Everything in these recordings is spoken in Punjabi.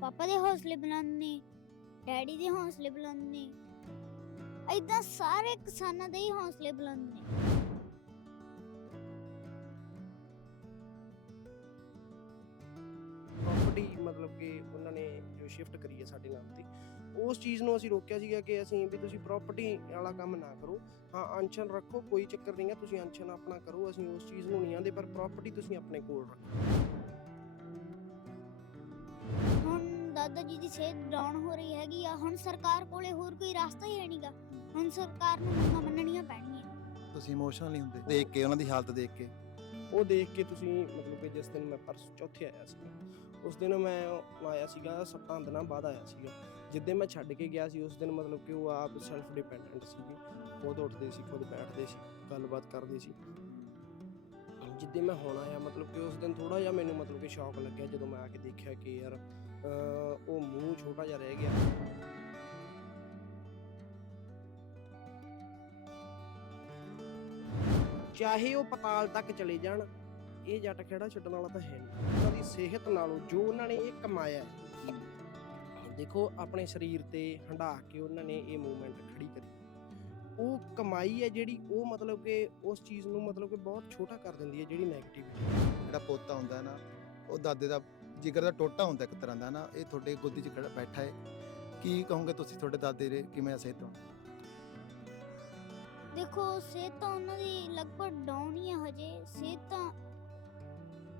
ਪਾਪਾ ਦੇ ਹੌਸਲੇ ਬੁਲੰਦ ਨੇ ਡੈਡੀ ਦੇ ਹੌਸਲੇ ਬੁਲੰਦ ਨੇ ਐਦਾਂ ਸਾਰੇ ਕਿਸਾਨਾਂ ਦੇ ਹੀ ਹੌਸਲੇ ਬੁਲੰਦ। ਨੇ ਪ੍ਰਾਪਰਟੀ ਮਤਲਬ ਕਿ ਉਹਨਾਂ ਨੇ ਜੋ ਸ਼ਿਫਟ ਕਰੀ ਹੈ ਸਾਡੇ ਨਾਮ ਤੇ, ਉਸ ਚੀਜ਼ ਨੂੰ ਅਸੀਂ ਰੋਕਿਆ ਸੀਗਾ ਕਿ ਅਸੀਂ ਵੀ ਤੁਸੀਂ ਪ੍ਰਾਪਰਟੀ ਵਾਲਾ ਕੰਮ ਨਾ ਕਰੋ। ਹਾਂ ਅਨਸ਼ਨ ਰੱਖੋ, ਕੋਈ ਚੱਕਰ ਨਹੀਂ ਹੈ, ਤੁਸੀਂ ਅਨਸ਼ਨ ਆਪਣਾ ਕਰੋ, ਅਸੀਂ ਉਸ ਚੀਜ਼ ਨੂੰ ਨਹੀਂ ਆਂਦੇ, ਪਰ ਪ੍ਰਾਪਰਟੀ ਤੁਸੀਂ ਆਪਣੇ ਕੋਲ ਰੱਖੋ। ਦਾਦਾ ਜੀ ਦੀ ਸਿਹਤ ਡਾਊਨ ਹੋ ਰਹੀ ਹੈਗੀ ਆ। ਹੁਣ ਸਰਕਾਰ ਕੋਲੇ ਹੋਰ ਕੋਈ ਰਸਤਾ ਹੀ ਹੈ ਨਹੀਂਗਾ ਹੁਣ ਸਰਕਾਰ ਨੂੰ ਮੰਗਾਂ ਮੰਨਣੀਆਂ ਪੈਣਗੀਆਂ। ਤੁਸੀਂ ਇਮੋਸ਼ਨਲ ਨਹੀਂ ਹੁੰਦੇ। ਦੇਖ ਕੇ ਉਹਨਾਂ ਦੀ ਹਾਲਤ ਦੇਖ ਕੇ। ਉਹ ਦੇਖ ਕੇ ਤੁਸੀਂ ਮਤਲਬ ਕਿ ਜਿਸ ਦਿਨ ਮੈਂ ਪਰਸ ਚੌਥੇ ਆਇਆ ਸੀ ਉਸ ਦਿਨ ਮੈਂ ਆਇਆ ਸੀਗਾ ਸੱਤਾਂ ਦਿਨਾਂ ਬਾਅਦ ਆਇਆ ਸੀਗਾ। ਜਿੱਦੇ ਮੈਂ ਛੱਡ ਕੇ ਗਿਆ ਸੀ ਉਸ ਦਿਨ ਮਤਲਬ ਕਿ ਉਹ ਆਪ ਸੈਲਫ ਡਿਪੈਂਡੈਂਟ ਸੀਗੇ ਖੁਦ ਉੱਠਦੇ ਸੀ ਖੁਦ ਬੈਠਦੇ ਸੀ ਗੱਲਬਾਤ ਕਰਦੇ ਸੀ। ਜਿੱਦੇ ਮੈਂ ਹੁਣ ਆਇਆ ਮਤਲਬ ਕਿ ਉਸ ਦਿਨ ਥੋੜਾ ਜਿਹਾ ਮੈਨੂੰ ਮਤਲਬ ਕਿ ਸ਼ੌਕ ਲੱਗਿਆ ਜਦੋਂ ਮੈਂ ਆ ਕੇ ਦੇਖਿਆ ਕਿ ਯਾਰ ਉਹ ਮੂੰਹ ਛੋਟਾ ਜਿਹਾ ਰਹਿ ਗਿਆ। ਚਾਹੇ ਉਹ ਪਤਾਲ ਤੱਕ ਚਲੇ ਜਾਣ, ਇਹ ਜੱਟ ਖੇੜਾ ਛੱਡਣ ਵਾਲਾ ਤਾਂ ਹੈ ਨਹੀਂ। ਉਹਨਾਂ ਦੀ ਸਿਹਤ ਨਾਲੋਂ ਜੋ ਉਹਨਾਂ ਨੇ ਇਹ ਕਮਾਇਆ ਦੇਖੋ ਆਪਣੇ ਸਰੀਰ ਤੇ ਹੰਢਾ ਕੇ ਉਹਨਾਂ ਨੇ ਇਹ ਮੂਵਮੈਂਟ ਖੜੀ ਕਰੀ। ਉਹ ਕਮਾਈ ਹੈ ਜਿਹੜੀ ਉਹ ਮਤਲਬ ਕਿ ਉਸ ਚੀਜ਼ ਨੂੰ ਮਤਲਬ ਕਿ ਬਹੁਤ ਛੋਟਾ ਕਰ ਦਿੰਦੀ ਹੈ ਜਿਹੜੀ 네ਗੇਟਿਵਿਟੀ ਜਿਹੜਾ ਪੋਤਾ ਹੁੰਦਾ ਨਾ, ਉਹ ਦਾਦੇ ਦਾ ਜਿਗਰ ਦਾ ਟੋਟਾ ਹੁੰਦਾ ਇੱਕ ਤਰ੍ਹਾਂ ਦਾ ਨਾ ਇਹ ਤੁਹਾਡੇ ਗੋਦੀ 'ਚ ਖੜਾ ਬੈਠਾ ਹੈ ਕੀ ਕਹੋਗੇ ਤੁਸੀਂ ਤੁਹਾਡੇ ਦਾਦੇ ਦੇ ਕਿਵੇਂ ਸਿਹਤ ਤੋਂ ਦੇਖੋ ਸਿਹਤ ਤਾਂ ਉਹਨਾਂ ਦੀ ਲਗਭਗ ਡਾਊਨ ਹੀ ਆ ਹਜੇ। ਸਿਹਤ ਤਾਂ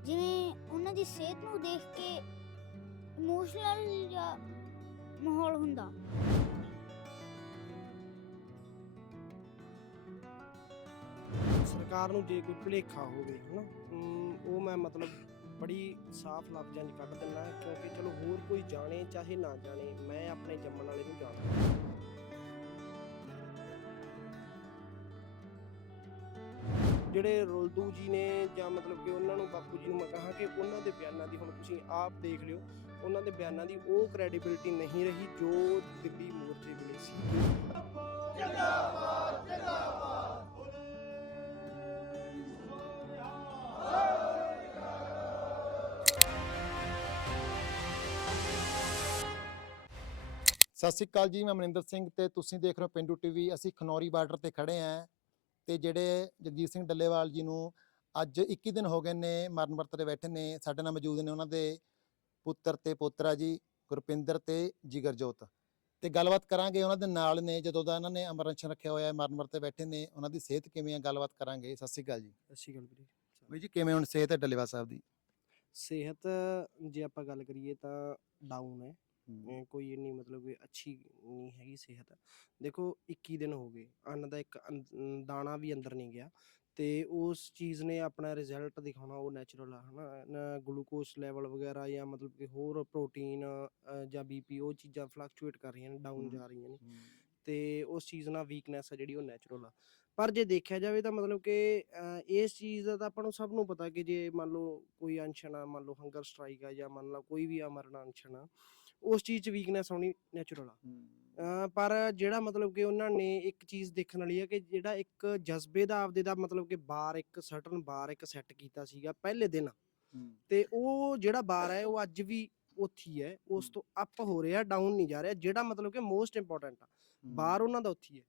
ਜਿਵੇਂ ਉਹਨਾਂ ਦੀ ਸਿਹਤ ਨੂੰ ਦੇਖ ਕੇ ਇਮੋਸ਼ਨਲ ਜਾਂ ਮਾਹੌਲ ਹੁੰਦਾ। ਸਰਕਾਰ ਨੂੰ ਜੇ ਕੋਈ ਭੁਲੇਖਾ ਹੋਵੇ ਹਨਾ ਉਹ ਮੈਂ ਮਤਲਬ ਬੜੀ ਸਾਫ਼ ਲਫ਼ਜ਼ਾਂ 'ਚ ਕੱਢ ਦਿੰਦਾ ਕਿਉਂਕਿ ਚਲੋ ਹੋਰ ਕੋਈ ਜਾਣੇ ਚਾਹੇ ਨਾ ਜਾਣੇ, ਮੈਂ ਆਪਣੇ ਜੰਮਣ ਵਾਲੇ ਨੂੰ ਜਾਣਦਾ ਜਿਹੜੇ ਰੁਲਦੂ ਜੀ ਨੇ ਜਾਂ ਮਤਲਬ ਕਿ ਉਹਨਾਂ ਨੂੰ ਬਾਪੂ ਜੀ ਨੂੰ ਮੈਂ ਕਹਾਂ ਕਿ ਉਹਨਾਂ ਦੇ ਬਿਆਨਾਂ ਦੀ ਹੁਣ ਤੁਸੀਂ ਆਪ ਦੇਖ ਲਿਓ, ਉਹਨਾਂ ਦੇ ਬਿਆਨਾਂ ਦੀ ਉਹ ਕ੍ਰੈਡੀਬਿਲਿਟੀ ਨਹੀਂ ਰਹੀ ਜੋ ਦਿੱਲੀ ਮੋਰਚੇ ਵੇਲੇ ਸੀ। ਸਤਿ ਸ਼੍ਰੀ ਅਕਾਲ ਜੀ ਮੈਂ ਮਨਿੰਦਰ ਸਿੰਘ ਤੇ ਤੁਸੀਂ ਦੇਖ ਰਹੇ ਹੋ ਪਿੰਡੂ ਟੀਵੀ। ਅਸੀਂ ਖਨੌਰੀ ਬਾਰਡਰ ਤੇ ਖੜੇ ਆਂ ਤੇ ਜਿਹੜੇ ਜਗਜੀਤ ਸਿੰਘ ਡੱਲੇਵਾਲ ਜੀ ਨੂੰ ਅੱਜ 21 ਦਿਨ ਹੋ ਗਏ ਨੇ ਮਰਨ ਵਰਤ ਤੇ ਬੈਠੇ ਨੇ। ਸਾਡੇ ਨਾਲ ਮੌਜੂਦ ਨੇ ਉਹਨਾਂ ਦੇ ਪੁੱਤਰ ਤੇ ਪੋਤਰਾ ਜੀ ਗੁਰਪਿੰਦਰ ਤੇ ਜਿਗਰਜੋਤ। ਤੇ ਗੱਲਬਾਤ ਕਰਾਂਗੇ ਉਹਨਾਂ ਦੇ ਨਾਲ ਨੇ ਜਦੋਂ ਦਾ ਇਹਨਾਂ ਨੇ ਅਮਰੰਸ਼ਨ ਰੱਖਿਆ ਹੋਇਆ ਹੈ ਮਰਨ ਵਰਤ ਤੇ ਬੈਠੇ ਨੇ। ਉਹਨਾਂ ਦੀ ਸਿਹਤ ਕਿਵੇਂ ਆ? ਗੱਲਬਾਤ ਕਰਾਂਗੇ। ਸਤਿ ਸ਼੍ਰੀ ਅਕਾਲ ਜੀ। ਅੱਛੀ ਗੱਲ ਵੀਰੇ। ਬਈ ਜੀ ਕਿਵੇਂ ਹੁਣ ਸਿਹਤ ਹੈ ਡੱਲੇਵਾਲ ਸਾਹਿਬ ਦੀ? ਸਿਹਤ ਜੇ ਆਪਾਂ ਗੱਲ ਕਰੀਏ ਤਾਂ ਡਾਊਨ ਹੈ। ਅਹ ਕੋਈ ਇੰਨੀ ਮਤਲਬ ਕਿ ਅੱਛੀ ਨਹੀਂ ਹੈਗੀ ਸਿਹਤ। ਦੇਖੋ 21 ਦਿਨ ਹੋ ਗਏ ਅੰਨ ਦਾ ਇੱਕ ਅਮ ਦਾਣਾ ਵੀ ਅੰਦਰ ਨਹੀਂ ਗਿਆ ਤੇ ਉਸ ਚੀਜ਼ ਨੇ ਆਪਣਾ ਰਿਜ਼ਲਟ ਦਿਖਾਉਣਾ ਉਹ ਨੈਚੁਰਲ ਆ ਹਨਾ। ਗਲੂਕੋਸ ਲੈਵਲ ਵਗੈਰਾ ਜਾਂ ਮਤਲਬ ਕਿ ਹੋਰ ਪ੍ਰੋਟੀਨ ਜਾਂ ਬੀਪੀ ਉਹ ਚੀਜ਼ਾਂ ਫਲਕਚੁਏਟ ਕਰ ਰਹੀਆਂ ਨੇ ਡਾਊਨ ਹਮ। ਜਾ ਰਹੀਆਂ ਨੇ। ਤੇ ਉਸ ਚੀਜ਼ ਨਾਲ ਵੀਕਨੈਸ ਆ ਜਿਹੜੀ ਉਹ ਨੈਚੁਰਲ ਆ। ਪਰ ਜੇ ਦੇਖਿਆ ਜਾਵੇ ਤਾਂ ਮਤਲਬ ਕਿ ਅਹ, ਇਸ ਚੀਜ਼ ਦਾ ਤਾਂ ਆਪਾਂ ਨੂੰ ਸਭ ਨੂੰ ਪਤਾ ਕਿ ਜੇ ਮੰਨ ਲਓ ਕੋਈ ਅਨਸ਼ਨ ਆ ਮੰਨ ਲਓ ਹੰਗਰ ਸਟ੍ਰਾਈਕ ਆ ਜਾਂ ਮੰਨ ਲਓ ਕੋਈ ਵੀ ਅਮਰਨ ਅਨਸ਼ਨ ਆ ਉਸ ਚੀਜ਼ 'ਚ ਵੀਕਨੈਸ ਆਉਣੀ ਨੈਚੁਰਲ ਆ। ਪਰ ਜਿਹੜਾ ਮਤਲਬ ਕਿ ਉਹਨਾਂ ਨੇ ਇੱਕ ਚੀਜ਼ ਦੇਖਣ ਵਾਲੀ ਹੈ ਕਿ ਜਿਹੜਾ ਇੱਕ ਜਜ਼ਬੇ ਦਾ ਆਪਦੇ ਦਾ ਮਤਲਬ ਕਿ ਬਾਰ ਇੱਕ ਸਰਟਨ ਬਾਰ ਇੱਕ ਸੈੱਟ ਕੀਤਾ ਸੀਗਾ ਪਹਿਲੇ ਦਿਨ। ਤੇ ਉਹ ਜਿਹੜਾ ਬਾਰ ਹੈ ਉਹ ਅੱਜ ਵੀ ਉੱਥੀ ਹੈ ਉਸ ਤੋਂ ਅਪ ਹੋ ਰਿਹਾ ਡਾਊਨ ਨਹੀਂ ਜਾ ਰਿਹਾ ਜਿਹੜਾ ਮਤਲਬ ਕਿ ਮੋਸਟ ਇੰਪੋਰਟੈਂਟ ਆ। ਬਾਰ ਉਹਨਾਂ ਦਾ ਉੱਥੀ ਹੈ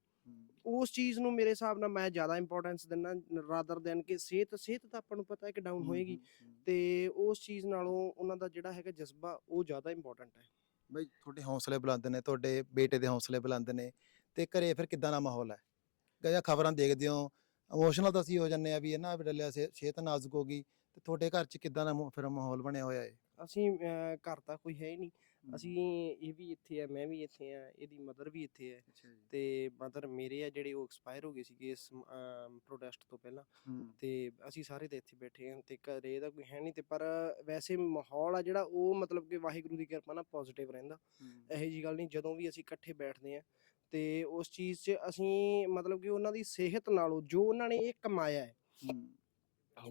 ਉਸ ਚੀਜ਼ ਨੂੰ ਮੇਰੇ ਹਿਸਾਬ ਨਾਲ ਮੈਂ ਜ਼ਿਆਦਾ ਇੰਪੋਰਟੈਂਸ ਦਿੰਦਾ ਰਾਦਰ ਦੈਨ ਕਿ ਸਿਹਤ ਸਿਹਤ ਤਾਂ ਆਪਾਂ ਨੂੰ ਪਤਾ ਹੈ ਕਿ ਡਾਊਨ ਹੋਏਗੀ। ਤੇ ਉਸ ਚੀਜ਼ ਨਾਲੋਂ ਉਹਨਾਂ ਦਾ ਜਿਹੜਾ ਹੈਗਾ ਜਜ਼ਬਾ ਉਹ ਜ਼ਿਆਦਾ ਇੰਪੋਰਟੈਂਟ ਹੈ। ਬਈ ਤੁਹਾਡੇ ਹੌਸਲੇ ਬੁਲੰਦ ਨੇ ਤੁਹਾਡੇ ਬੇਟੇ ਦੇ ਹੌਸਲੇ ਬੁਲੰਦ ਨੇ ਤੇ ਘਰੇ ਫਿਰ ਕਿੱਦਾਂ ਦਾ ਮਾਹੌਲ ਹੈ? ਜਾਂ ਖਬਰਾਂ ਦੇਖਦੇ ਹੋ ਇਮੋਸ਼ਨਲ ਤਾਂ ਅਸੀਂ ਹੋ ਜੰਨੇ ਆ ਵੀ ਇਹ ਨਾ ਵੀ ਡੱਲਿਆ ਸਿਹਤ ਨਾਜ਼ੁਕ ਹੋ ਗਈ ਤੇ ਤੁਹਾਡੇ ਘਰ 'ਚ ਕਿੱਦਾਂ ਦਾ ਮੋ- ਫਿਰ ਮਾਹੌਲ ਬਣਿਆ ਹੋਇਆ ਹੈ ਅਸੀਂ ਅਹ, ਘਰ ਤਾਂ ਕੋਈ ਹੈ ਹੀ ਨਹੀਂ। ਅਸੀਂ ਇਹ ਵੀ ਇੱਥੇ ਆ ਮੈਂ ਵੀ ਇੱਥੇ ਆ ਇਹਦੀ ਮਦਰ ਵੀ ਇੱਥੇ ਹੈ ਤੇ ਮਦਰ ਮੇਰੇ ਆ ਜਿਹੜੇ ਉਹ ਐਕਸਪਾਇਰ ਹੋ ਗਏ ਸੀਗੇ ਇਸ ਪ੍ਰੋਟੈਸਟ ਤੋਂ ਪਹਿਲਾਂ। ਤੇ ਅਸੀਂ ਸਾਰੇ ਤੇ ਇੱਥੇ ਬੈਠੇ ਹਾਂ ਤੇ ਘਰੇ ਇਹਦਾ ਕੋਈ ਹੈ ਨਹੀਂ ਤੇ ਪਰ ਵੈਸੇ ਮਾਹੌਲ ਆ ਜਿਹੜਾ ਉਹ ਮਤਲਬ ਕਿ ਵਾਹਿਗੁਰੂ ਦੀ ਕਿਰਪਾ ਨਾਲ ਪੋਜ਼ਿਟਿਵ ਰਹਿੰਦਾ। ਇਹੋ ਜੀ ਗੱਲ ਨਹੀਂ ਜਦੋਂ ਵੀ ਅਸੀਂ ਇਕੱਠੇ ਬੈਠਦੇ ਆ ਤੇ ਉਸ ਚੀਜ਼ 'ਚ ਅਸੀਂ ਮਤਲਬ ਕਿ ਉਹਨਾਂ ਦੀ ਸਿਹਤ ਨਾਲੋਂ ਜੋ ਉਹਨਾਂ ਨੇ ਇਹ ਕਮਾਇਆ ਹੈ।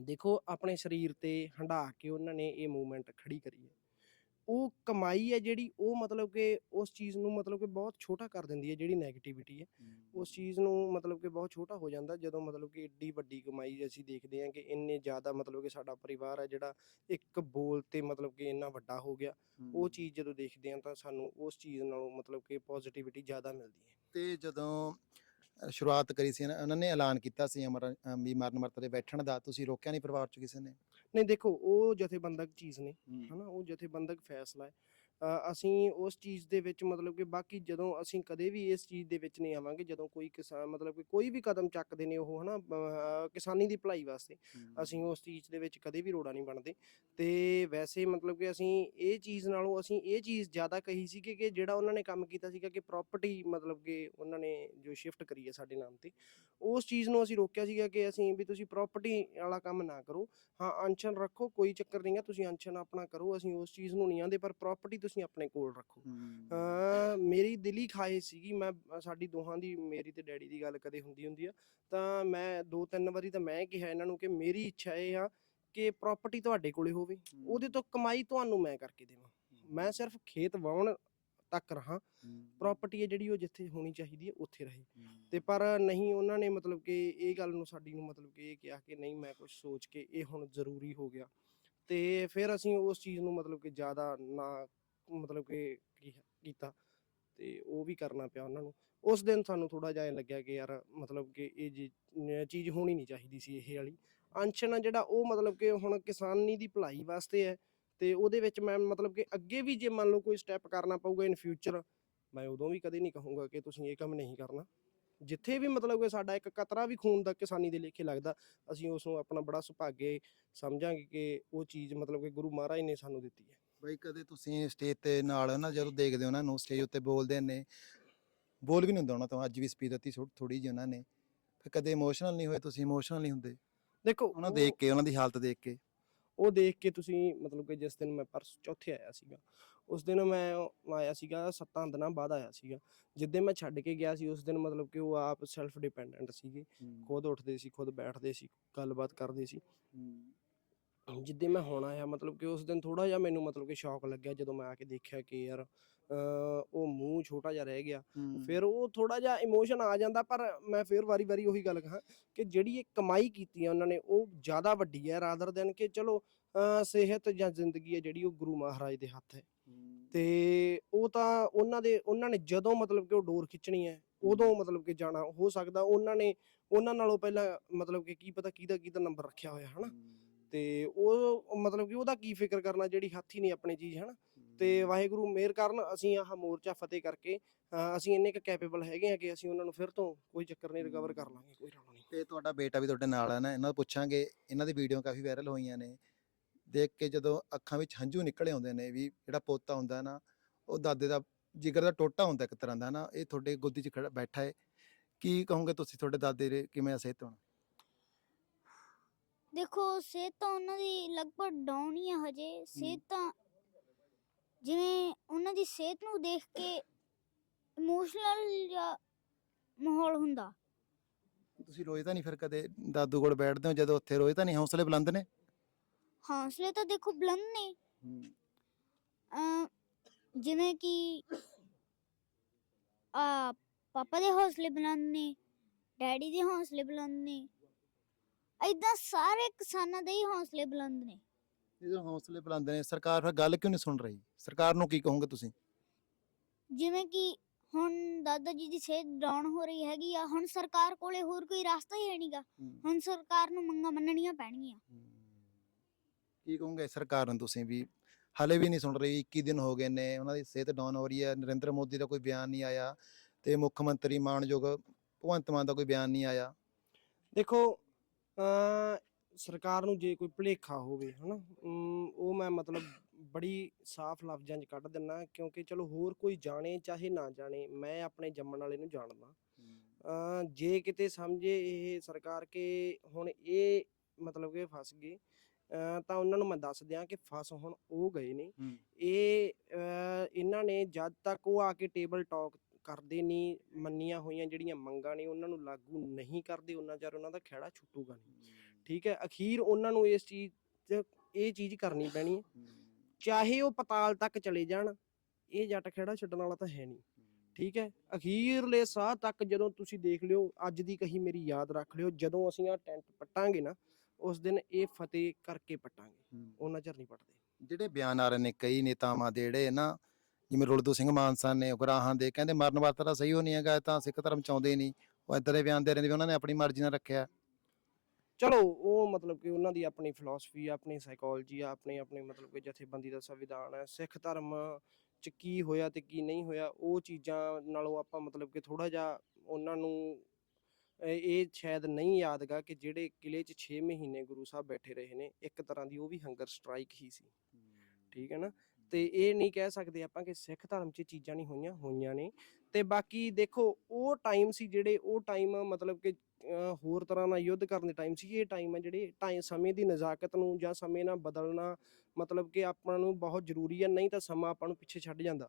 ਦੇਖੋ ਆਪਣੇ ਸਰੀਰ ਤੇ ਹੰਢਾ ਕੇ ਉਹਨਾਂ ਨੇ ਇਹ ਮੂਵਮੈਂਟ ਖੜੀ ਕਰੀ ਹੈ। ਉਹ ਕਮਾਈ ਹੈ ਜਿਹੜੀ ਉਹ ਮਤਲਬ ਕਿ ਉਸ ਚੀਜ਼ ਨੂੰ ਮਤਲਬ ਕਿ ਬਹੁਤ ਛੋਟਾ ਕਰ ਦਿੰਦੀ ਹੈ ਜਿਹੜੀ 네ਗੇਟਿਵਿਟੀ ਹੈ। ਉਸ ਚੀਜ਼ ਨੂੰ ਮਤਲਬ ਕਿ ਬਹੁਤ ਛੋਟਾ ਹੋ ਜਾਂਦਾ ਜਦੋਂ ਮਤਲਬ ਕਿ ਏਡੀ ਵੱਡੀ ਕਮਾਈ ਅਸੀਂ ਦੇਖਦੇ ਹਾਂ ਕਿ ਇੰਨੇ ਜ਼ਿਆਦਾ ਮਤਲਬ ਕਿ ਸਾਡਾ ਪਰਿਵਾਰ ਹੈ ਜਿਹੜਾ ਇੱਕ ਬੋਲ ਤੇ ਮਤਲਬ ਕਿ ਇੰਨਾ ਵੱਡਾ ਹੋ ਗਿਆ। ਉਹ ਚੀਜ਼ ਜਦੋਂ ਦੇਖਦੇ ਹਾਂ ਤਾਂ ਸਾਨੂੰ ਉਸ ਚੀਜ਼ ਨਾਲੋਂ ਮਤਲਬ ਕਿ ਪੋਜ਼ਿਟਿਵਿਟੀ ਜ਼ਿਆਦਾ ਮਿਲਦੀ ਹੈ। ਤੇ ਜਦੋਂ ਸ਼ੁਰੂਆਤ ਕਰੀ ਸੀ ਨਾ, ਉਹਨਾਂ ਨੇ ਐਲਾਨ ਕੀਤਾ ਸੀ ਅਮਰ ਵੀ ਮਰਨ ਵਰਤ ਦੇ ਬੈਠਣ ਦਾ। ਤੁਸੀਂ ਰੋਕਿਆ ਨਹੀਂ ਪਰਿਵਾਰ ਚ ਕਿਸੇ ਨੇ? ਨਹੀਂ ਦੇਖੋ ਉਹ ਜਥੇਬੰਦਕ ਚੀਜ਼ ਨੇ ਹਨਾ ਉਹ ਜਥੇਬੰਦਕ ਫੈਸਲਾ ਹੈ। ਅਸੀਂ ਉਸ ਚੀਜ਼ ਦੇ ਵਿੱਚ ਮਤਲਬ ਕਿ ਬਾਕੀ ਜਦੋਂ ਅਸੀਂ ਕਦੇ ਵੀ ਇਸ ਚੀਜ਼ ਦੇ ਵਿੱਚ ਨਹੀਂ ਆਵਾਂਗੇ ਜਦੋਂ ਕੋਈ ਕਿਸਾਨ ਮਤਲਬ ਕਿ ਕੋਈ ਵੀ ਕਦਮ ਚੱਕਦੇ ਨੇ ਉਹ ਹਨਾ ਕਿਸਾਨੀ ਦੀ ਭਲਾਈ ਵਾਸਤੇ ਅਸੀਂ ਉਸ ਚੀਜ਼ ਦੇ ਵਿੱਚ ਕਦੇ ਵੀ ਰੋੜਾ ਨਹੀਂ ਬਣਦੇ। ਤੇ ਵੈਸੇ ਮਤਲਬ ਕਿ ਅਸੀਂ ਇਹ ਚੀਜ਼ ਨਾਲੋਂ ਅਸੀਂ ਇਹ ਚੀਜ਼ ਜ਼ਿਆਦਾ ਕਹੀ ਸੀ ਕਿ ਕਿ ਜਿਹੜਾ ਉਹਨਾਂ ਨੇ ਕੰਮ ਕੀਤਾ ਸੀਗਾ ਕਿ ਪ੍ਰਾਪਰਟੀ ਮਤਲਬ ਕਿ ਉਹਨਾਂ ਨੇ ਜੋ ਸ਼ਿਫਟ ਕਰੀ ਹੈ ਸਾਡੇ ਨਾਮ ਤੇ ਉਸ ਚੀਜ਼ ਨੂੰ ਅਸੀਂ ਰੋਕਿਆ ਸੀਗਾ ਕਿ ਅਸੀਂ ਵੀ ਤੁਸੀਂ ਪ੍ਰਾਪਰਟੀ ਵਾਲਾ ਕੰਮ ਨਾ ਕਰੋ। ਹਾਂ ਅਨਸ਼ਨ ਰੱਖੋ ਕੋਈ ਚੱਕਰ ਨਹੀਂ ਹੈ ਤੁਸੀਂ ਅਨਸ਼ਨ ਆਪਣਾ ਕਰੋ ਅਸੀਂ ਉਸ ਚੀਜ਼ ਨੂੰ ਨਹੀਂ ਆਂਦੇ ਪਰ ਪ੍ਰਾਪਰਟੀ ਤੁਸੀਂ ਆਪਣੇ ਕੋਲ ਰੱਖੋ। ਮੇਰੀ ਦਿਲੀ ਖਾਏ ਸੀਗੀ ਮੈਂ ਸਾਡੀ ਦੋਹਾਂ ਦੀ ਮੇਰੀ ਤੇ ਡੈਡੀ ਦੀ ਗੱਲ ਕਦੇ ਹੁੰਦੀ ਹੁੰਦੀ ਆ ਤਾਂ ਮੈਂ ਦੋ ਤਿੰਨ ਵਾਰੀ ਤਾਂ ਮੈਂ ਕਿਹਾ ਇਹਨਾਂ ਨੂੰ ਕਿ ਮੇਰੀ ਇੱਛਾ ਇਹ ਆ ਕਿ ਪ੍ਰਾਪਰਟੀ ਤੁਹਾਡੇ ਕੋਲੇ ਹੋਵੇ ਉਹਦੇ ਤੋਂ ਕਮਾਈ ਤੁਹਾਨੂੰ ਮੈਂ ਕਰਕੇ ਦੇਵਾਂ। ਮੈਂ ਸਿਰਫ ਖੇਤ ਵਾਉਣ ਤੱਕ ਰਹਾ ਪ੍ਰਾਪਰਟੀ ਹੈ ਜਿਹੜੀ ਉਹ ਜਿੱਥੇ ਹੋਣੀ ਚਾਹੀਦੀ ਹੈ ਉੱਥੇ ਰਹੇ। ਤੇ ਪਰ ਨਹੀਂ ਉਹਨਾਂ ਨੇ ਮਤਲਬ ਕਿ ਇਹ ਗੱਲ ਨੂੰ ਸਾਡੀ ਨੂੰ ਮਤਲਬ ਕਿ ਇਹ ਕਿਹਾ ਕਿ ਨਹੀਂ ਮੈਂ ਕੁਝ ਸੋਚ ਕੇ ਇਹ ਹੁਣ ਜ਼ਰੂਰੀ ਹੋ ਗਿਆ। ਤੇ ਫਿਰ ਅਸੀਂ ਉਸ ਚੀਜ਼ ਨੂੰ ਮਤਲਬ ਕਿ ਜ਼ਿਆਦਾ ਨਾ ਮਤਲਬ ਕਿ ਕੀ- ਕੀਤਾ ਤੇ ਉਹ ਵੀ ਕਰਨਾ ਪਿਆ ਉਹਨਾਂ ਨੂੰ। ਉਸ ਦਿਨ ਸਾਨੂੰ ਥੋੜਾ ਜਿਹਾ ਐਂ ਲੱਗਿਆ ਕਿ ਯਾਰ ਮਤਲਬ ਕਿ ਇਹ ਜੀ ਨ- ਚੀਜ਼ ਹੋਣੀ ਨਹੀਂ ਚਾਹੀਦੀ ਸੀ ਇਹ ਵਾਲੀ। ਅਨਸ਼ਨ ਆ ਜਿਹੜਾ ਉਹ ਮਤਲਬ ਕਿ ਹੁਣ ਕਿਸਾਨੀ ਦੀ ਭਲਾਈ ਵਾਸਤੇ ਹੈ ਤੇ ਉਹਦੇ ਵਿੱਚ ਮੈਂ ਮਤਲਬ ਕਿ ਅੱਗੇ ਵੀ ਜੇ ਮੰਨ ਲਓ ਕੋਈ ਸਟੈਪ ਕਰਨਾ ਪਊਗਾ ਇਨ ਫਿਊਚਰ ਮੈਂ ਉਦੋਂ ਵੀ ਕਦੇ ਨਹੀਂ ਕਹੂੰਗਾ ਕਿ ਤੁਸੀਂ ਇਹ ਕੰਮ ਨਹੀਂ ਕਰਨਾ। ਜਿੱਥੇ ਵੀ ਮਤਲਬ ਕਿ ਸਾਡਾ ਇੱਕ ਕਤਰਾ ਵੀ ਖੂਨ ਦਾ ਕਿਸਾਨੀ ਦੇ ਲੇਖੇ ਲੱਗਦਾ, ਅਸੀਂ ਉਸ ਨੂੰ ਆਪਣਾ ਬੜਾ ਸੁਭਾਗੇ ਸਮਝਾਂਗੇ ਕਿ ਉਹ ਚੀਜ਼ ਮਤਲਬ ਕਿ ਗੁਰੂ ਮਹਾਰਾਜ ਨੇ ਸਾਨੂੰ ਦਿੱਤੀ ਹੈ। ਬਈ ਕਦੇ ਤੁਸੀਂ ਸਟੇਜ ਤੇ ਨਾਲ ਨਾ ਜਦੋਂ ਦੇਖਦੇ ਹੋ ਉਹਨਾਂ ਨੂੰ ਸਟੇਜ ਉੱਤੇ ਬੋਲਦੇ ਨੇ ਬੋਲ ਵੀ ਨਹੀਂ ਹੁੰਦਾ ਉਹਨਾਂ ਤੋਂ ਅੱਜ ਵੀ ਸਪੀਚ ਦਿੱਤੀ ਥੋੜੀ ਜਿਹੀ ਉਹਨਾਂ ਨੇ ਫਿਰ ਕਦੇ ਇਮੋਸ਼ਨਲ ਨਹੀਂ ਹੋਏ ਤੁਸੀਂ ਇਮੋਸ਼ਨਲ ਨਹੀਂ ਹੁੰਦੇ। ਦੇਖੋ ਉਹਨਾਂ ਉਹ- ਦੇਖ ਕੇ ਉਹਨਾਂ ਦੀ ਹਾਲਤ ਦੇਖ ਕੇ। ਉਹ ਦੇਖ ਕੇ ਤੁਸੀਂ ਮਤਲਬ ਕਿ ਜਿਸ ਦਿਨ ਮੈਂ ਪਰਸ ਚੌਥੇ ਆਇਆ ਸੀਗਾ ਉਸ ਦਿਨ ਮੈਂ ਆਇਆ ਸੀਗਾ ਸੱਤਾਂ ਦਿਨਾਂ ਬਾਅਦ ਆਇਆ ਸੀਗਾ। ਜਿੱਦੇ ਮੈਂ ਛੱਡ ਕੇ ਗਿਆ ਸੀ ਉਸ ਦਿਨ ਮਤਲਬ ਕਿ ਉਹ ਆਪ ਸੈਲਫ ਡਿਪੈਂਡੈਂਟ ਸੀਗੇ ਖੁਦ ਉੱਠਦੇ ਸੀ ਖੁਦ ਬੈਠਦੇ ਸੀ ਗੱਲਬਾਤ ਕਰਦੇ ਸੀ। ਜਿੱਦੇ ਮੈਂ ਹੁਣ ਆਇਆ ਮਤਲਬ ਕਿ ਉਸ ਦਿਨ ਥੋੜਾ ਜਿਹਾ ਮੈਨੂੰ ਮਤਲਬ ਕਿ ਸ਼ੌਕ ਲੱਗਿਆ ਜਦੋਂ ਮੈਂ ਆ ਕੇ ਦੇਖਿਆ ਕਿ ਯਾਰ ਅਹ ਉਹ ਮੂੰਹ ਛੋਟਾ ਜਿਹਾ ਰਹਿ ਗਿਆ। ਫਿਰ ਉਹ ਥੋੜਾ ਜਿਹਾ ਇਮੋਸ਼ਨ ਆ ਜਾਂਦਾ ਪਰ ਮੈਂ ਫਿਰ ਵਾਰੀ-ਵਾਰੀ ਉਹੀ ਗੱਲ ਕਹਾਂ ਕਿ ਜਿਹੜੀ ਇਹ ਕਮਾਈ ਕੀਤੀ ਹੈ ਉਹਨਾਂ ਨੇ ਉਹ ਜ਼ਿਆਦਾ ਵੱਡੀ ਹੈ ਰਾਦਰ ਦੈਨ ਕਿ ਚਲੋ ਅਹ ਸਿਹਤ ਜਾਂ ਜ਼ਿੰਦਗੀ ਹੈ ਜਿਹੜੀ ਉਹ ਗੁਰੂ ਮਹਾਰਾਜ ਦੇ ਹੱਥ ਹੈ। ਤੇ ਉਹ ਤਾਂ ਉਹਨਾਂ ਦੇ ਉਹਨਾਂ ਨੇ ਜਦੋਂ ਮਤਲਬ ਕਿ ਉਹ ਡੋਰ ਖਿੱਚਣੀ ਹੈ ਉਦੋਂ ਮਤਲਬ ਕਿ ਜਾਣਾ ਹੋ ਸਕਦਾ ਉਹਨਾਂ ਨੇ ਉਹਨਾਂ ਨਾਲੋਂ ਪਹਿਲਾਂ ਮਤਲਬ ਕਿ ਕੀ ਪਤਾ ਕਿਹਦਾ ਕਿਹਦਾ ਨੰਬਰ ਰੱਖਿਆ ਹੋਇਆ ਹਨਾ? ਤੇ ਉਹ ਮਤਲਬ ਕਿ ਉਹਦਾ ਕੀ ਫਿਕਰ ਕਰਨਾ ਜਿਹੜੀ ਹੱਥ ਹੀ ਨਹੀਂ ਆਪਣੀ ਚੀਜ਼ ਹਨਾ? ਤੇ ਵਾਹਿਗੁਰੂ ਮਿਹਰ ਕਰਨ ਅਸੀਂ ਆਹ ਮੋਰਚਾ ਫਤਿਹ ਕਰਕੇ ਅਸੀਂ ਇੰਨੇ ਕੁ ਕੈਪੇਬਲ ਹੈਗੇ ਆ ਕਿ ਅਸੀਂ ਉਹਨਾਂ ਨੂੰ ਫਿਰ ਤੋਂ ਕੋਈ ਚੱਕਰ ਨਹੀਂ ਰਿਕਵਰ ਕਰ ਲਾਂਗੇ ਕੋਈ ਰੌਲਾ ਨਹੀਂ। ਤੇ ਤੁਹਾਡਾ ਬੇਟਾ ਵੀ ਤੁਹਾਡੇ ਨਾਲ ਹੈ ਨਾ ਇਹਨਾਂ ਨੂੰ ਪੁੱਛਾਂਗੇ ਇਹਨਾਂ ਦੀ ਵੀਡੀਓ ਕਾਫੀ ਵਾਇਰਲ ਹੋਈਆਂ ਨੇ। ਦੇਖ ਕੇ ਜਦੋਂ ਅੱਖਾਂ ਵਿੱਚ ਹੰਝੂ ਨਿਕਲੇ ਆਉਂਦੇ ਨੇ ਵੀ ਜਿਹੜਾ ਪੋਤਾ ਹੁੰਦਾ ਨਾ ਉਹ ਦਾਦੇ ਦਾ ਜਿਗਰ ਦਾ ਟੋਟਾ ਹੁੰਦਾ ਇੱਕ ਤਰ੍ਹਾਂ ਦਾ ਨਾ ਇਹ ਤੁਹਾਡੇ ਗੋਦੀ 'ਚ ਬੈਠਾ ਹੈ। ਕੀ ਕਹੋਗੇ ਤੁਸੀਂ ਤੁਹਾਡੇ ਦਾਦੇ ਦੇ ਕਿਵੇਂ ਸਿਹਤ ਹੁਣ? ਦੇਖੋ ਸਿਹਤ ਤਾਂ ਉਹਨਾਂ ਦੀ ਲਗਭਗ ਡਾਊਨ ਹੀ ਆ ਹਜੇ। ਸਿਹਤ ਤਾਂ ਜਿਵੇਂ ਉਹਨਾਂ ਦੀ ਸਿਹਤ ਨੂੰ ਦੇਖ ਕੇ ਇਮੋਸ਼ਨਲ ਜਾਂ ਮਾਹੌਲ ਹੁੰਦਾ। ਤੁਸੀਂ ਰੋਏ ਤਾਂ ਨਹੀਂ ਫਿਰ ਕਦੇ ਦਾਦੂ ਕੋਲ ਬੈਠਦੇ ਹੋ? ਜਦੋਂ ਉੱਥੇ ਰੋਏ ਤਾਂ ਨਹੀਂ? ਹੌਸਲੇ ਬੁਲੰਦ ਨੇ? ਹੌਸਲੇ ਤਾਂ ਦੇਖੋ ਬੁਲੰਦ ਨੇ। ਅਮ ਜਿਵੇਂ ਕਿ ਆ ਪਾਪਾ ਦੇ ਹੌਸਲੇ ਬੁਲੰਦ ਨੇ ਡੈਡੀ ਦੇ ਹੌਸਲੇ ਬੁਲੰਦ ਨੇ। ਐਦਾਂ ਸਾਰੇ ਕਿਸਾਨਾਂ ਦੇ ਹੀ ਹੌਸਲੇ ਬੁਲੰਦ ਨੇ। ਜਦੋਂ ਹੌਸਲੇ ਬੁਲੰਦ ਨੇ। ਸਰਕਾਰ ਫਿਰ ਗੱਲ ਕਿਉਂ ਨਹੀਂ ਸੁਣ ਰਹੀ? ਸਰਕਾਰ ਨੂੰ ਕੀ ਕਹੋਗੇ ਤੁਸੀਂ? ਜਿਵੇਂ ਕਿ ਹੁਣ ਦਾਦਾ ਜੀ ਦੀ ਸਿਹਤ ਡਾਊਨ ਹੋ ਰਹੀ ਹੈਗੀ ਆ ਹੁਣ ਸਰਕਾਰ ਕੋਲੇ ਹੋਰ ਕੋਈ ਰਸਤਾ ਹੀ ਹੈ ਨਹੀਂਗਾ ਹੁਣ ਸਰਕਾਰ ਨੂੰ ਮੰਗਾਂ ਮੰਨਣੀਆਂ ਪੈਣਗੀਆਂ। ਕੀ ਕਹੋਗੇ ਸਰਕਾਰ ਨੂੰ ਤੁਸੀਂ ਵੀ? ਹਲੇ ਵੀ ਨਹੀਂ ਸੁਣ ਰਹੀ 21 ਦਿਨ ਹੋ ਗਏ ਨੇ ਉਹਨਾਂ ਦੀ ਸਿਹਤ ਡਾਊਨ ਹੋ ਰਹੀ ਹੈ। ਨਰਿੰਦਰ ਮੋਦੀ ਦਾ ਕੋਈ ਬਿਆਨ ਨਹੀਂ ਆਇਆ ਤੇ ਮੁੱਖ ਮੰਤਰੀ ਮਾਨਯੋਗ ਭਗਵੰਤ ਮਾਨ ਦਾ ਕੋਈ ਬਿਆਨ ਨਹੀਂ ਆਇਆ। ਦੇਖੋ ਸਰਕਾਰ ਨੂੰ ਜੇ ਕੋਈ ਭੁਲੇਖਾ ਹੋਵੇ ਹਨਾ ਉਹ ਮੈਂ ਮਤਲਬ ਬੜੀ ਸਾਫ਼ ਲਫ਼ਜ਼ਾਂ 'ਚ ਕੱਢ ਦਿੰਨਾ ਕਿਉਂਕਿ ਚਲੋ ਹੋਰ ਕੋਈ ਜਾਣੇ ਚਾਹੇ ਨਾ ਜਾਣੇ ਮੈਂ ਆਪਣੇ ਜੰਮਣ ਵਾਲੇ ਨੂੰ ਜਾਣਦਾ। ਜੇ ਕਿਤੇ ਸਮਝੇ ਇਹ ਸਰਕਾਰ ਕਿ ਹੁਣ ਇਹ ਮਤਲਬ ਕਿ ਫਸ ਗਏ ਤਾਂ ਉਹਨਾਂ ਨੂੰ ਮੈਂ ਦੱਸ ਦਿਆਂ ਕਿ ਫਸ ਹੁਣ ਉਹ ਗਏ ਨੇ। ਇਹ ਇਹਨਾਂ ਨੇ ਜਦ ਤੱਕ ਉਹ ਆ ਕੇ ਟੇਬਲ ਟਾਕ ਕਰਦੇ ਨਹੀਂ ਮੰਨੀਆਂ ਹੋਈਆਂ ਜਿਹੜੀਆਂ ਮੰਗਾਂ ਨੇ ਉਹਨਾਂ ਨੂੰ ਲਾਗੂ ਨਹੀਂ ਕਰਦੇ ਉਹਨਾਂ ਚਿਰ ਉਹਨਾਂ ਦਾ ਖਹਿੜਾ ਛੁੱਟੂਗਾ ਨਹੀਂ ਠੀਕ ਹੈ ਅਖੀਰ ਉਹਨਾਂ ਨੂੰ ਇਸ ਚੀਜ਼ ਇਹ ਚੀਜ਼ ਕਰਨੀ ਪੈਣੀ ਹੈ। ਚਾਹੇ ਉਹ ਪਤਾਲ ਤੱਕ ਚਲੇ ਜਾਣ ਇਹ ਜੱਟ ਖੇੜਾ ਛੱਡਣ ਵਾਲਾ ਤਾਂ ਹੈ ਨਹੀਂ ਠੀਕ ਹੈ ਅਖੀਰਲੇ ਸਾਹ ਤੱਕ ਜਦੋਂ ਤੁਸੀਂ ਦੇਖ ਲਿਓ ਅੱਜ ਦੀ ਕਹੀ ਮੇਰੀ ਯਾਦ ਰੱਖ ਲਿਓ ਜਦੋਂ ਅਸੀਂ ਆ ਟੈਂਟ ਪੱਟਾਂਗੇ ਨਾ ਉਸ ਦਿਨ ਇਹ ਫਤਿਹ ਕਰਕੇ ਪੱਟਾਂਗੇ ਉਹਨਾਂ ਚਿਰ ਨਹੀਂ ਪੱਟਦੇ। ਜਿਹੜੇ ਬਿਆਨ ਆ ਰਹੇ ਨੇ ਕਈ ਨੇਤਾਵਾਂ ਦੇ ਜਿਹੜੇ ਨਾ ਜਿਵੇਂ ਰੁਲਦੂ ਸਿੰਘ ਮਾਨਸਾ ਨੇ ਉਗਰਾਹਾਂ ਦੇ ਕਹਿੰਦੇ ਮਰਨ ਵਰਤ ਤਾਂ ਸਹੀ ਹੋ ਨਹੀਂ ਹੈਗਾ ਇਹ ਤਾਂ ਸਿੱਖ ਧਰਮ ਚਾਹੁੰਦੇ ਹੀ ਨਹੀਂ। ਉਹ ਏਦਾਂ ਦੇ ਬਿਆਨ ਦੇ ਰਹੇ ਨੇ ਵੀ ਉਹਨਾਂ ਨੇ ਆਪਣੀ ਮਰਜ਼ੀ ਨਾਲ ਰੱਖਿਆ। ਚਲੋ ਉਹ ਮਤਲਬ ਕਿ ਉਹਨਾਂ ਦੀ ਆਪਣੀ ਫਿਲਾਸਫੀ ਆ ਆਪਣੀ ਸਾਈਕੋਲੋਜੀ ਆ ਆਪਣੀ ਆਪਣੀ ਮਤਲਬ ਕਿ ਜਥੇਬੰਦੀ ਦਾ ਸੰਵਿਧਾਨ ਹੈ ਸਿੱਖ ਧਰਮ ਚ ਕੀ ਹੋਇਆ ਤੇ ਕੀ ਨਹੀਂ ਹੋਇਆ ਉਹ ਚੀਜ਼ਾਂ ਨਾਲੋਂ ਆਪਾਂ ਮਤਲਬ ਕਿ ਥੋੜਾ ਜਿਹਾ ਉਹਨਾਂ ਨੂੰ ਇਹ ਸ਼ਾਇਦ ਨਹੀਂ ਯਾਦਗਾ ਕਿ ਜਿਹੜੇ ਕਿਲੇ 'ਚ 6 ਮਹੀਨੇ ਗੁਰੂ ਸਾਹਿਬ ਬੈਠੇ ਰਹੇ ਨੇ ਇੱਕ ਤਰ੍ਹਾਂ ਦੀ ਉਹ ਵੀ ਹੰਗਰ ਸਟ੍ਰਾਈਕ ਹੀ ਸੀ। ਠੀਕ ਹੈ ਨਾ? ਤੇ ਇਹ ਨਹੀਂ ਕਹਿ ਸਕਦੇ ਆਪਾਂ ਕਿ ਸਿੱਖ ਧਰਮ 'ਚ ਚੀਜ਼ਾਂ ਨਹੀਂ ਹੋਈਆਂ ਹੋਈਆਂ ਨੇ। ਤੇ ਬਾਕੀ ਦੇਖੋ, ਉਹ ਟਾਈਮ ਸੀ ਜਿਹੜੇ, ਉਹ ਟਾਈਮ ਮਤਲਬ ਕਿ ਹੋਰ ਤਰ੍ਹਾਂ ਨਾਲ ਯੁੱਧ ਕਰਨ ਦੇ ਟਾਈਮ ਸੀ, ਇਹ ਟਾਈਮ ਹੈ ਜਿਹੜੇ ਟਾਈਮ ਸਮੇਂ ਦੀ ਨਜ਼ਾਕਤ ਨੂੰ ਜਾਂ ਸਮੇਂ ਨਾਲ ਬਦਲਣਾ ਮਤਲਬ ਕਿ ਆਪਾਂ ਨੂੰ ਬਹੁਤ ਜ਼ਰੂਰੀ ਹੈ ਨਹੀਂ ਤਾਂ ਸਮਾਂ ਆਪਾਂ ਨੂੰ ਪਿੱਛੇ ਛੱਡ ਜਾਂਦਾ।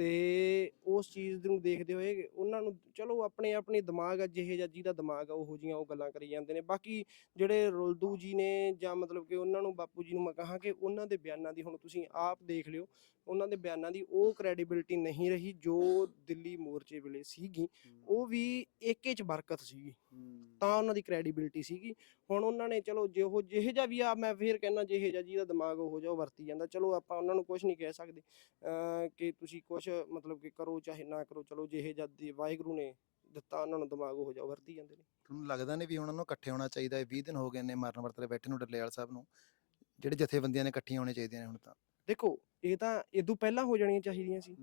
ਤੇ ਉਸ ਚੀਜ਼ ਨੂੰ ਦੇਖਦੇ ਹੋਏ ਉਹਨਾਂ ਨੂੰ ਚਲੋ ਆਪਣੇ ਆਪਣੇ ਦਿਮਾਗ ਆ ਜਿਹੇ ਜਿਹਾ ਜਿਹਦਾ ਦਿਮਾਗ ਆ ਉਹੋ ਜੀਆਂ ਉਹ ਗੱਲਾਂ ਕਰੀ ਜਾਂਦੇ ਨੇ। ਬਾਕੀ ਜਿਹੜੇ ਰੁਲਦੂ ਜੀ ਨੇ ਜਾਂ ਮਤਲਬ ਕਿ ਉਹਨਾਂ ਨੂੰ ਬਾਪੂ ਜੀ ਨੂੰ ਮੈਂ ਕਹਾਂ ਕਿ ਉਹਨਾਂ ਦੇ ਬਿਆਨਾਂ ਦੀ ਹੁਣ ਤੁਸੀਂ ਆਪ ਦੇਖ ਲਿਓ ਉਹਨਾਂ ਦੇ ਬਿਆਨਾਂ ਦੀ ਉਹ ਕ੍ਰੈਡੀਬਿਲਿਟੀ ਨਹੀਂ ਰਹੀ ਜੋ ਦਿੱਲੀ ਮੋਰਚੇ ਵੇਲੇ ਸੀਗੀ। ਉਹ ਵੀ ਏਕੇ ਚ ਬਰਕਤ ਸੀਗੀ। ਤਾਂ ਉਹਨਾਂ ਦੀ ਕ੍ਰੈਡੀਬਿਲਿਟੀ ਸੀਗੀ। ਹੁਣ ਉਹਨਾਂ ਨੇ ਚਲੋ ਜਿਹੋ ਜਿਹੇ ਜਿਹਾ ਵੀ ਆ ਮੈਂ ਫੇਰ ਕਹਿੰਦਾ ਜਿਹੇ ਜਿਹਾ ਜਿਹਦਾ ਦਿਮਾਗ ਉਹੋ ਜਿਹਾ ਵਰਤੀ ਜਾਂਦਾ। ਚਲੋ ਆਪਾਂ ਉਹਨਾਂ ਨੂੰ ਕੁਝ ਨਹੀਂ ਕਹਿ ਸਕਦੇ। ਕਿ ਤੁਸੀਂ ਕੁਝ ਮਤਲਬ ਕਿ ਕਰੋ ਚਾਹੇ ਨਾ ਕਰੋ ਚਲੋ ਜਿਹੇ ਜਿਹਾ ਦੀ ਵਾਹਿਗੁਰੂ ਨੇ ਦਿੱਤਾ ਉਹਨਾਂ ਨੂੰ ਦਿਮਾਗ ਉਹੋ ਉਹ ਵਰਤੀ ਜਾਂਦੇ ਨੇ। ਤੁਹਾਨੂੰ ਲੱਗਦਾ ਨਹੀਂ ਵੀ ਹੁਣ ਉਹਨਾਂ ਨੂੰ ਇਕੱਠੇ ਹੋਣਾ ਚਾਹੀਦਾ ਹੈ? 20 ਦਿਨ ਹੋ ਗਏ ਨੇ ਮਰਨ ਵਰਤ ਤੇ ਬੈਠੇ ਨੂੰ ਡੱਲੇਵਾਲ ਸਾਹਿਬ ਨੂੰ। ਜਿਹੜੇ ਜਥੇਬੰਦੀਆਂ ਨੇ ਇਕੱਠੀਆਂ ਹੋਣੀਆਂ ਚਾਹੀਦੀਆਂ ਨੇ ਹੁਣ ਤਾਂ। ਦੇਖੋ ਇਹ ਤਾਂ ਇਦੋਂ ਪਹਿਲਾਂ ਹੋ ਜਾਣੀਆਂ ਚਾਹੀਦੀਆਂ ਸੀ।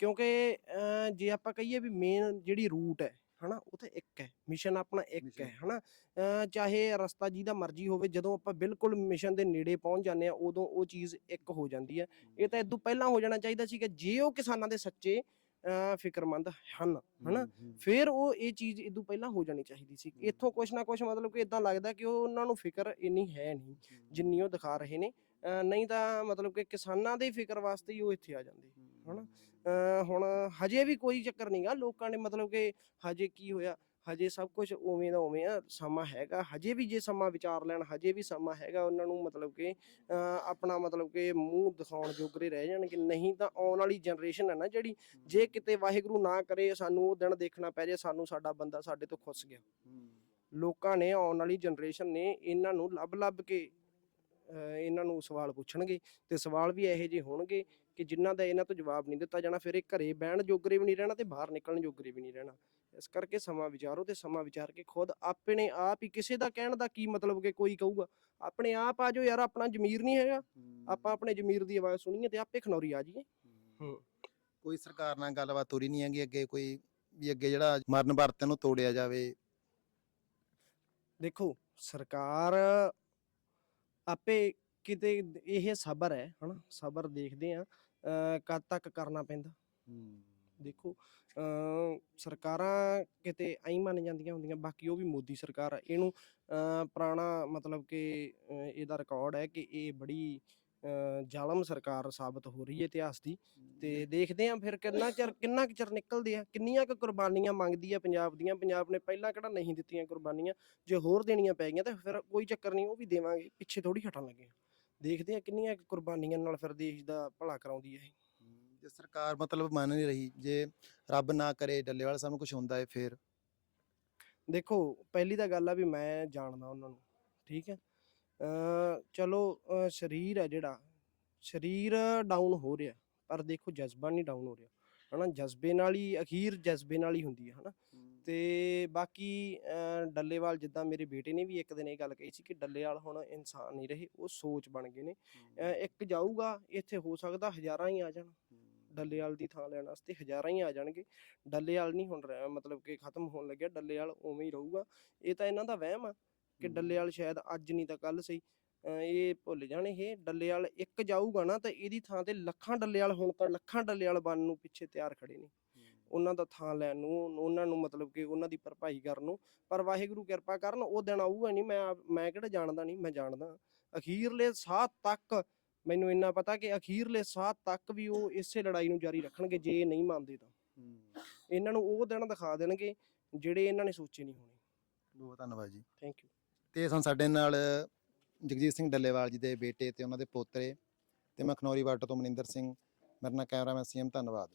ਕਿਉਂਕਿ ਅਹ, ਜੇ ਆਪਾਂ ਕਹੀਏ ਵੀ ਮੇਨ ਜਿਹੜੀ ਰੂਟ ਹੈ ਹਨਾ ਉਹ ਤਾਂ ਇੱਕ ਹੈ ਮਿਸ਼ਨ ਆਪਣਾ ਇੱਕ। ਹੈ ਹਨਾ। ਅਹ, ਚਾਹੇ ਰਸਤਾ ਜਿਹਦਾ ਮਰਜ਼ੀ ਹੋਵੇ ਜਦੋਂ ਆਪਾਂ ਬਿਲਕੁਲ ਮਿਸ਼ਨ ਦੇ ਨੇੜੇ ਪਹੁੰਚ ਜਾਂਦੇ ਆ ਉਦੋਂ ਉਹ ਚੀਜ਼ ਇੱਕ ਹੋ ਜਾਂਦੀ ਹੈ। ਇਹ ਤਾਂ ਇਦੋਂ ਪਹਿਲਾਂ ਹੋ ਜਾਣਾ ਚਾਹੀਦਾ ਸੀ ਕਿ ਜੇ ਉਹ ਕਿਸਾਨਾਂ ਦੇ ਸੱਚੇ ਅਹ, ਫਿਕਰਮੰਦ ਹਨ ਹਨਾ ਫਿਰ ਉਹ ਇਹ ਚੀਜ਼ ਇਦੋਂ ਪਹਿਲਾਂ ਹੋ ਜਾਣੀ ਚਾਹੀਦੀ ਸੀ। ਇੱਥੋਂ ਕੁਛ ਨਾ ਕੁਛ ਮਤਲਬ ਕਿ ਇਦਾਂ ਲੱਗਦਾ ਕਿ ਉਹ ਉਹਨਾਂ ਨੂੰ ਫਿਕਰ ਇੰਨੀ ਹੈ ਨਹੀਂ ਜਿੰਨੀ ਉਹ ਦਿਖਾ ਰਹੇ ਨੇ। ਅਹ, ਨਹੀਂ ਤਾਂ ਮਤਲਬ ਕਿ ਕਿਸਾਨਾਂ ਦੇ ਫਿਕਰ ਵਾਸਤੇ ਹੀ ਉਹ ਇੱਥੇ ਆ ਜਾਂਦੇ ਹਨਾ? ਹੁਣ ਹਜੇ ਵੀ ਕੋਈ ਚੱਕਰ ਨਹੀਂਗਾ ਲੋਕਾਂ ਨੇ ਮਤਲਬ ਕਿ ਹਜੇ ਕੀ ਹੋਇਆ ਹਜੇ ਸਭ ਕੁਝ ਉਵੇਂ ਦਾ ਉਵੇਂ ਆ ਸਮਾਂ ਹੈਗਾ ਹਜੇ ਵੀ ਜੇ ਸਮਾਂ ਵਿਚਾਰ ਲੈਣ ਹਜੇ ਵੀ ਸਮਾਂ ਹੈਗਾ ਉਹਨਾਂ ਨੂੰ ਮਤਲਬ ਕਿ ਆਪਣਾ ਮਤਲਬ ਕਿ ਮੂੰਹ ਦਿਖਾਉਣ ਜੋਗਰੇ ਰਹਿ ਜਾਣਗੇ ਨਹੀਂ ਤਾਂ ਆਉਣ ਵਾਲੀ ਜਨਰੇਸ਼ਨ ਹੈ ਨਾ ਜਿਹੜੀ ਜੇ ਕਿਤੇ ਵਾਹਿਗੁਰੂ ਨਾ ਕਰੇ ਸਾਨੂੰ ਉਹ ਦਿਨ ਦੇਖਣਾ ਪੈ ਜਾਏ ਸਾਨੂੰ ਸਾਡਾ ਬੰਦਾ ਸਾਡੇ ਤੋਂ ਖੁੱਸ ਗਿਆ। ਲੋਕਾਂ ਨੇ ਆਉਣ ਵਾਲੀ ਜਨਰੇਸ਼ਨ ਨੇ ਇਹਨਾਂ ਨੂੰ ਲੱਭ ਲੱਭ ਕੇ ਇਹਨਾਂ ਨੂੰ ਸਵਾਲ ਪੁੱਛਣਗੇ ਤੇ ਸਵਾਲ ਵੀ ਇਹੋ ਜਿਹੇ ਹੋਣਗੇ ਕਿ ਜਿਨ੍ਹਾਂ ਦਾ ਇਹਨਾਂ ਤੋਂ ਜਵਾਬ ਨਹੀਂ ਦਿੱਤਾ ਜਾਣਾ ਫਿਰ ਇਹ ਘਰੇ ਬਹਿਣ ਜੋਗਰੇ ਵੀ ਨਹੀਂ ਰਹਿਣਾ ਤੇ ਬਾਹਰ ਨਿਕਲਣ ਜੋਗਰੇ ਵੀ ਨਹੀਂ ਰਹਿਣਾ। ਇਸ ਕਰਕੇ ਸਮਾਂ ਵਿਚਾਰੋ ਤੇ ਸਮਾਂ ਵਿਚਾਰ ਕੇ ਖੁਦ ਆਪਣੇ ਆਪ ਹੀ ਕਿਸੇ ਦਾ ਕਹਿਣ ਦਾ ਕੀ ਮਤਲਬ ਕਿ ਕੋਈ ਕਹੂਗਾ? ਆਪਣੇ ਆਪ ਆ ਜਾਓ ਯਾਰ ਆਪਣਾ ਜ਼ਮੀਰ ਨਹੀਂ ਹੈਗਾ। ਆਪਾਂ ਆਪਣੇ ਜ਼ਮੀਰ ਦੀ ਆਵਾਜ਼ ਸੁਣੀਏ ਤੇ ਆਪੇ ਖਨੌਰੀ ਆ ਜਾਈਏ। ਹੂੰ। ਕੋਈ ਸਰਕਾਰ ਨਾਲ ਗੱਲਬਾਤ ਤੁਰੀ ਨਹੀਂ ਹੈਗੀ ਅੱਗੇ ਕੋਈ ਵੀ ਅੱਗੇ ਜਿਹੜਾ ਮਰਨ ਵਰਤ ਨੂੰ ਤੋੜਿਆ ਜਾਵੇ। ਦੇਖੋ ਸਰਕਾਰ ਆਪੇ ਕਿਤੇ ਇਹ ਸਬਰ ਹੈ ਹਨਾ? ਸਬਰ ਦੇਖਦੇ ਆ ਕਦ ਤੱਕ ਕਰਨਾ ਪੈਂਦਾ? ਦੇਖੋ ਸਰਕਾਰਾਂ ਕਿਤੇ ਐਂ ਮੰਨ ਜਾਂਦੀਆਂ ਹੁੰਦੀਆਂ ਬਾਕੀ ਉਹ ਵੀ ਮੋਦੀ ਸਰਕਾਰ ਆ ਇਹਨੂੰ ਪੁਰਾਣਾ ਮਤਲਬ ਕਿ ਇਹਦਾ ਰਿਕਾਰਡ ਹੈ ਕਿ ਇਹ ਬੜੀ ਜ਼ਾਲਮ ਸਰਕਾਰ ਸਾਬਤ ਹੋ ਰਹੀ ਹੈ ਇਤਿਹਾਸ ਦੀ। ਤੇ ਦੇਖਦੇ ਆ ਫਿਰ ਕਿੰਨਾ ਚਿਰ ਕਿੰਨਾ ਕੁ ਚਿਰ ਨਿਕਲਦੇ ਆ ਕਿੰਨੀਆਂ ਕੁ ਕੁਰਬਾਨੀਆਂ ਮੰਗਦੀ ਆ ਪੰਜਾਬ ਦੀਆਂ। ਪੰਜਾਬ ਨੇ ਪਹਿਲਾਂ ਕਿਹੜਾ ਨਹੀਂ ਦਿੱਤੀਆਂ ਕੁਰਬਾਨੀਆਂ ਜੇ ਹੋਰ ਦੇਣੀਆਂ ਪੈ ਗਈਆਂ ਤਾਂ ਫਿਰ ਕੋਈ ਚੱਕਰ ਨਹੀਂ ਉਹ ਵੀ ਦੇਵਾਂਗੇ ਪਿੱਛੇ ਥੋੜੀ ਹਟਣ ਲੱਗੇ ਆ। ਦੇਖਦੇ ਆ ਕਿੰਨੀਆਂ ਕੁ ਕੁਰਬਾਨੀਆਂ ਨਾਲ ਫਿਰ ਦੇਸ਼ ਦਾ ਭਲਾ ਕਰਾਉਂਦੀ ਹੈ ਇਹ। ਜੇ ਸਰਕਾਰ ਮਤਲਬ ਮੰਨ ਨਹੀਂ ਰਹੀ ਜੇ ਰੱਬ ਨਾ ਕਰੇ ਡੱਲੇਵਾਲ ਸਾਹਿਬ ਨੂੰ ਕੁਝ ਹੁੰਦਾ ਹੈ ਫਿਰ? ਦੇਖੋ ਪਹਿਲੀ ਤਾਂ ਗੱਲ ਆ ਵੀ ਮੈਂ ਜਾਣਦਾ ਉਹਨਾਂ ਨੂੰ ਠੀਕ ਹੈ ਅ ਚਲੋ ਸਰੀਰ ਹੈ ਜਿਹੜਾ ਸਰੀਰ ਡਾਊਨ ਹੋ ਰਿਹਾ। ਪਰ ਦੇਖੋ ਜਜ਼ਬਾ ਨਹੀਂ ਡਾਊਨ ਹੋ ਰਿਹਾ। ਹਨਾ ਜਜ਼ਬੇ ਨਾਲ ਹੀ ਅਖੀਰ ਜਜ਼ਬੇ ਨਾਲ ਹੀ ਹੁੰਦੀ ਹੈ ਹਨਾ। ਤੇ ਬਾਕੀ ਡੱਲੇਵਾਲ ਜਿੱਦਾਂ ਮੇਰੇ ਬੇਟੇ ਨੇ ਵੀ ਇੱਕ ਦਿਨ ਇਹ ਗੱਲ ਕਹੀ ਸੀ ਕਿ ਡੱਲੇਵਾਲ ਹੁਣ ਇਨਸਾਨ ਨਹੀਂ ਰਹੇ ਉਹ ਸੋਚ ਬਣ ਗਏ ਨੇ। ਇੱਕ ਜਾਊਗਾ ਇੱਥੇ ਹੋ ਸਕਦਾ ਹਜ਼ਾਰਾਂ ਹੀ ਆ ਜਾਣ। ਡੱਲੇਵਾਲ ਦੀ ਥਾਂ ਲੈਣ ਵਾਸਤੇ ਹਜ਼ਾਰਾਂ ਹੀ ਆ ਜਾਣਗੇ। ਡੱਲੇਵਾਲ ਨਹੀਂ ਹੁਣ ਰਿਹਾ ਮਤਲਬ ਕਿ ਖਤਮ ਹੋਣ ਲੱਗਿਆ ਡੱਲੇਵਾਲ ਉਵੇਂ ਹੀ ਰਹੂਗਾ। ਇਹ ਤਾਂ ਇਹਨਾਂ ਦਾ ਵਹਿਮ ਆ ਕਿ ਡੱਲੇਵਾਲ ਸ਼ਾਇਦ ਅੱਜ ਨਹੀਂ ਤਾਂ ਕੱਲ ਸਹੀ। ਇਹ ਭੁੱਲ ਜਾਣ ਇਹ ਡੱਲੇਵਾਲ ਇੱਕ ਜਾਊਗਾ ਨਾ ਤਾਂ ਇਹਦੀ ਥਾਂ ਤੇ ਲੱਖਾਂ ਡੱਲੇਵਾਲ ਹੁਣ ਤਾਂ ਲੱਖਾਂ ਡੱਲੇਵਾਲ ਬਣਨ ਨੂੰ ਪਿੱਛੇ ਤਿਆਰ ਖੜੇ ਨੇ। ਉਹਨਾਂ ਦਾ ਥਾਂ ਲੈਣ ਨੂੰ ਉਹਨਾਂ ਨੂੰ ਮਤਲਬ ਕਿ ਉਹਨਾਂ ਦੀ ਭਰਪਾਈ ਕਰਨ ਨੂੰ। ਪਰ ਵਾਹਿਗੁਰੂ ਕਿਰਪਾ ਕਰਨ ਉਹ ਦਿਨ ਆਊਗਾ ਨਹੀਂ ਮੈਂ ਮੈਂ ਕਿਹੜਾ ਜਾਣਦਾ ਨਹੀਂ ਮੈਂ ਜਾਣਦਾ। ਅਖੀਰਲੇ ਸਾਹ ਤੱਕ ਮੈਨੂੰ ਇੰਨਾ ਪਤਾ ਕਿ ਅਖੀਰਲੇ ਸਾਹ ਤੱਕ ਵੀ ਉਹ ਇਸੇ ਲੜਾਈ ਨੂੰ ਜਾਰੀ ਰੱਖਣਗੇ ਜੇ ਇਹ ਨਹੀਂ ਮੰਨਦੇ ਤਾਂ। ਇਹਨਾਂ ਨੂੰ ਉਹ ਦਿਨ ਦਿਖਾ ਦੇਣਗੇ ਜਿਹੜੇ ਇਹਨਾਂ ਨੇ ਸੋਚੇ ਨਹੀਂ ਹੋਣੇ। ਬਹੁਤ ਧੰਨਵਾਦ ਜੀ। Thank you. ਤੇ ਸਨ ਸਾਡੇ ਨਾਲ ਜਗਜੀਤ ਸਿੰਘ ਡੱਲੇਵਾਲ ਜੀ ਦੇ ਬੇਟੇ ਤੇ ਉਹਨਾਂ ਦੇ ਪੋਤਰੇ ਤੇ ਮੈਂ ਖਨੌਰੀ ਬਾਰਡਰ ਤੋਂ ਮਨਿੰਦਰ ਸਿੰਘ ਮੇਰਾ ਨਾਮ ਕੈਮਰਾਮੈਨ ਸੀਐਮ ਧੰਨਵਾਦ।